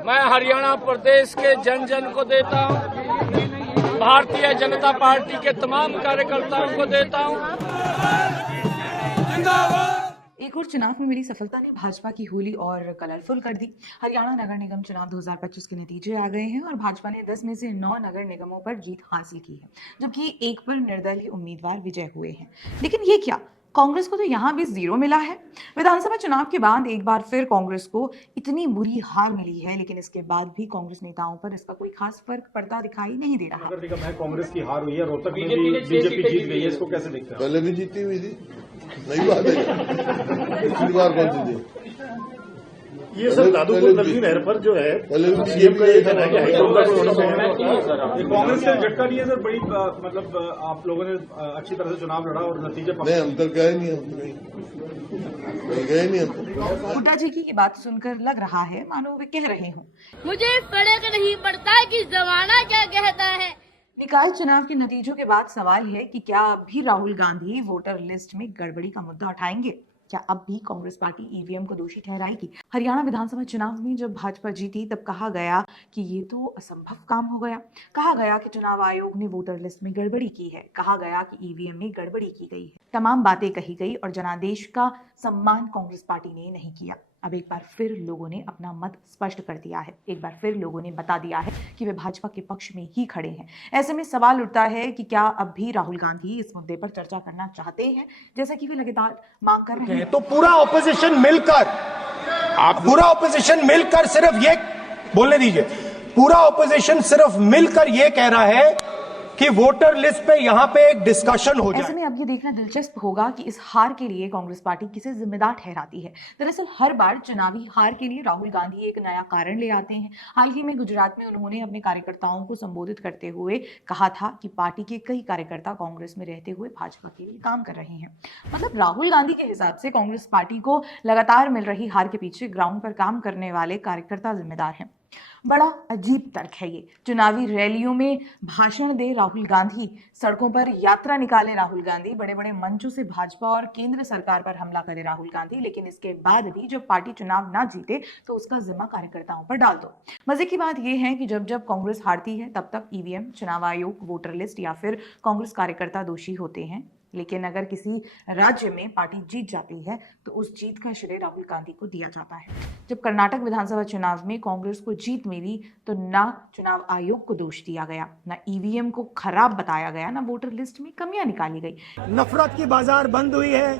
मैं हरियाणा प्रदेश के जन जन को देता हूं, भारतीय जनता पार्टी के तमाम कार्यकर्ताओं को देता हूं। एक और चुनाव में मिली सफलता ने भाजपा की होली और कलरफुल कर दी। हरियाणा नगर निगम चुनाव 2025 के नतीजे आ गए हैं और भाजपा ने 10 में से 9 नगर निगमों पर जीत हासिल की है, जबकि एक पर निर्दलीय उम्मीदवार विजय हुए हैं। लेकिन ये क्या, कांग्रेस को तो यहाँ भी 0 मिला है। विधानसभा चुनाव के बाद एक बार फिर कांग्रेस को इतनी बुरी हार मिली है, लेकिन इसके बाद भी कांग्रेस नेताओं पर इसका कोई खास फर्क पड़ता दिखाई नहीं दे रहा। नगर निगम है, कांग्रेस की हार हुई है, रोहतक में भी बीजेपी जीत गई है, इसको कैसे देखते हैं? पहले भी जीती हुई थी, नई बात है। पिछली बार कौन सी थी? ये सब दादूपुर नदी नहर पर जो है, पहले भी सीएम का ये कहना है कि कांग्रेस का झटका नहीं है सर। बड़ी मतलब आप लोगों ने अच्छी तरह से चुनाव लड़ा और नतीजे नहीं, अंतर गए नहीं, हम गए नहीं अंतर। हुड्डा जी की ये बात सुनकर लग रहा है मानो वे कह रहे हों, मुझे फर्क नहीं पड़ता कि जमाना क्या कहता है। निकाय चुनाव के नतीजों के बाद सवाल है कि क्या अब भी राहुल गांधी वोटर लिस्ट में गड़बड़ी का मुद्दा उठाएंगे? क्या अब भी कांग्रेस पार्टी ईवीएम को दोषी ठहराएगी? हरियाणा विधानसभा चुनाव में जब भाजपा जीती तब कहा गया कि ये तो असंभव काम हो गया। कहा गया कि चुनाव आयोग ने वोटर लिस्ट में गड़बड़ी की है। कहा गया कि ईवीएम में गड़बड़ी की गई है। तमाम बातें कही गई और जनादेश का सम्मान कांग्रेस पार्टी ने नहीं किया। अब एक बार फिर लोगों ने अपना मत स्पष्ट कर दिया है। एक बार फिर लोगों ने बता दिया है कि वे भाजपा के पक्ष में ही खड़े हैं। ऐसे में सवाल उठता है कि क्या अब भी राहुल गांधी इस मुद्दे पर चर्चा करना चाहते हैं, जैसा कि वे लगातार मांग कर रहे हैं। तो पूरा ऑपोजिशन मिलकर सिर्फ ये बोलने दीजिए, पूरा ऑपोजिशन सिर्फ मिलकर ये कह रहा है कि वोटर लिस्ट पे यहां पे एक डिस्कशन हो जाए। ऐसे में अब ये देखना दिलचस्प होगा कि इस हार के लिए कांग्रेस पार्टी किसे जिम्मेदार ठहराती है। दरअसल हर बार चुनावी हार के लिए राहुल गांधी एक नया कारण ले आते हैं। हाल ही में गुजरात में उन्होंने अपने कार्यकर्ताओं को संबोधित करते हुए कहा था कि पार्टी के कई कार्यकर्ता कांग्रेस में रहते हुए भाजपा के लिए काम कर रहे हैं। मतलब राहुल गांधी के हिसाब से कांग्रेस पार्टी को लगातार मिल रही हार के पीछे ग्राउंड पर काम करने वाले कार्यकर्ता जिम्मेदार हैं। बड़ा अजीब तर्क है ये। चुनावी रैलियों में भाषण दे राहुल गांधी, सड़कों पर यात्रा निकाले राहुल गांधी, बड़े बड़े मंचों से भाजपा और केंद्र सरकार पर हमला करे राहुल गांधी, लेकिन इसके बाद भी जब पार्टी चुनाव ना जीते तो उसका जिम्मा कार्यकर्ताओं पर डाल दो। मजे की बात यह है कि जब जब कांग्रेस हारती है तब तक ईवीएम, चुनाव आयोग, वोटर लिस्ट या फिर कांग्रेस कार्यकर्ता दोषी होते हैं। लेकिन अगर किसी राज्य में पार्टी जीत जाती है तो उस जीत का श्रेय राहुल गांधी को दिया जाता है। जब कर्नाटक विधानसभा चुनाव में कांग्रेस को जीत मिली तो ना चुनाव आयोग को दोष दिया गया, ना ईवीएम को खराब बताया गया, ना वोटर लिस्ट में कमियां निकाली गई। नफरत की बाजार बंद हुई है,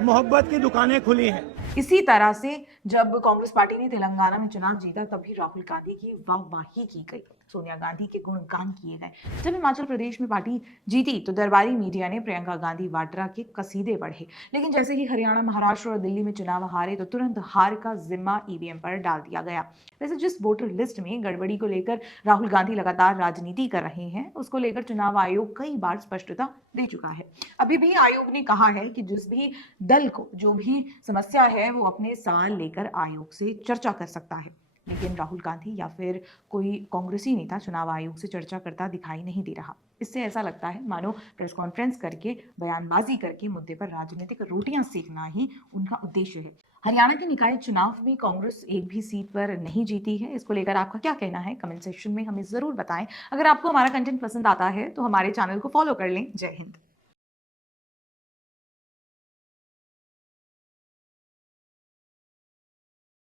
मोहब्बत की दुकानें खुली हैं। इसी तरह से जब कांग्रेस पार्टी ने तेलंगाना में चुनाव जीता तब भी राहुल गांधी की वाहवाही की गई, सोनिया गांधी के गुणगान किए गए। जब हिमाचल प्रदेश में पार्टी जीती तो दरबारी मीडिया ने प्रियंका गांधी वाड्रा के कसीदे पढ़े, लेकिन जैसे ही हरियाणा, महाराष्ट्र और दिल्ली में चुनाव हारे तो तुरंत हार का जिम्मा ईवीएम पर डाल दिया गया। वैसे जिस वोटर लिस्ट में गड़बड़ी को लेकर राहुल गांधी लगातार राजनीति कर रहे हैं, उसको लेकर चुनाव आयोग कई बार स्पष्टता दे चुका है। अभी भी आयोग ने कहा है कि जिस भी दल को जो भी समस्या है वो अपने सवाल लेकर आयोग से चर्चा कर सकता है। लेकिन राहुल गांधी या फिर कोई कांग्रेसी नेता चुनाव आयोग से चर्चा करता दिखाई नहीं दे रहा। इससे ऐसा लगता है मानो प्रेस कॉन्फ्रेंस करके, बयानबाजी करके मुद्दे पर राजनीतिक रोटियां सेकना ही उनका उद्देश्य है। हरियाणा के निकाय चुनाव में कांग्रेस एक भी सीट पर नहीं जीती है। इसको लेकर आपका क्या कहना है? कमेंट सेक्शन में हमें जरूर बताएं। अगर आपको हमारा कंटेंट पसंद आता है तो हमारे चैनल को फॉलो कर लें। जय हिंद।